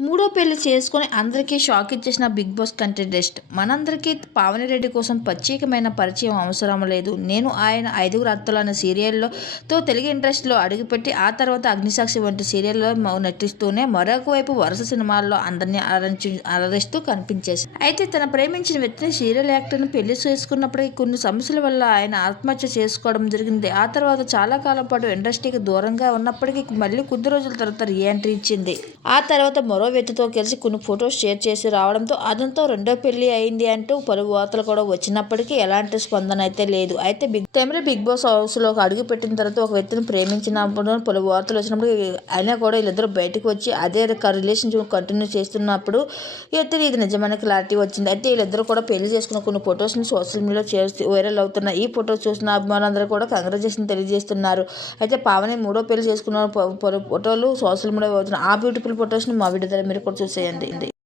మూడో పెళ్ళి చేసుకొని అందరికీ షాక్ ఇచ్చేసిన బిగ్ బాస్ కంటెస్టెంట్ మనందరికీ పావనిరెడ్డి కోసం ప్రత్యేకమైన పరిచయం అవసరం లేదు. నేను ఆయన ఐదుగురు అత్తలు అనే సీరియల్లో తో తెలుగు ఇండస్ట్రీలో అడుగుపెట్టి ఆ తర్వాత అగ్నిసాక్షి వంటి సీరియల్లో నటిస్తూనే మరొక వైపు వరుస సినిమాల్లో అందరినీ అలరించి అలరిస్తూ కనిపించేసి అయితే తన ప్రేమించిన వ్యక్తిని సీరియల్ యాక్టర్ని పెళ్ళి చేసుకున్నప్పటికీ కొన్ని సమస్యల వల్ల ఆయన ఆత్మహత్య చేసుకోవడం జరిగింది. ఆ తర్వాత చాలా కాలం పాటు ఇండస్ట్రీకి దూరంగా ఉన్నప్పటికీ మళ్ళీ కొద్ది రోజుల తర్వాత రీఎంట్రీ ఇచ్చింది. ఆ తర్వాత మరో వ్యక్తితో కలిసి కొన్ని ఫొటోస్ షేర్ చేసి రావడంతో అతనితో రెండో పెళ్ళి అయింది అంటూ పలు వార్తలు కూడా వచ్చినప్పటికీ ఎలాంటి స్పందన అయితే లేదు. అయితే బిగ్ తమిళ బిగ్ బాస్ హౌస్లో అడుగు పెట్టిన తర్వాత ఒక వ్యక్తిని ప్రేమించినప్పుడు పలు వార్తలు వచ్చినప్పుడు అయినా కూడా వీళ్ళిద్దరూ బయటకు వచ్చి అదే రిలేషన్షిప్ కంటిన్యూ చేస్తున్నప్పుడు ఇద్దరు ఇది నిజమైన క్లారిటీ వచ్చింది. అయితే వీళ్ళిద్దరూ కూడా పెళ్ళి చేసుకున్న కొన్ని ఫొటోస్ని సోషల్ మీడియాలో చేసి వైరల్ అవుతున్నాయి. ఈ ఫొటోస్ చూసిన అభిమానులందరూ కూడా కంగ్రాచులేషన్ తెలియజేస్తున్నారు. అయితే పావని మూడో పెళ్ళి చేసుకున్న పలు ఫోటోలు సోషల్ మీడియా అవుతున్నాయి ఆ బ్యూటిఫుల్ ఫొటోస్ని మా వీడియో ద్వారా మీరు కూడా చూసేయండి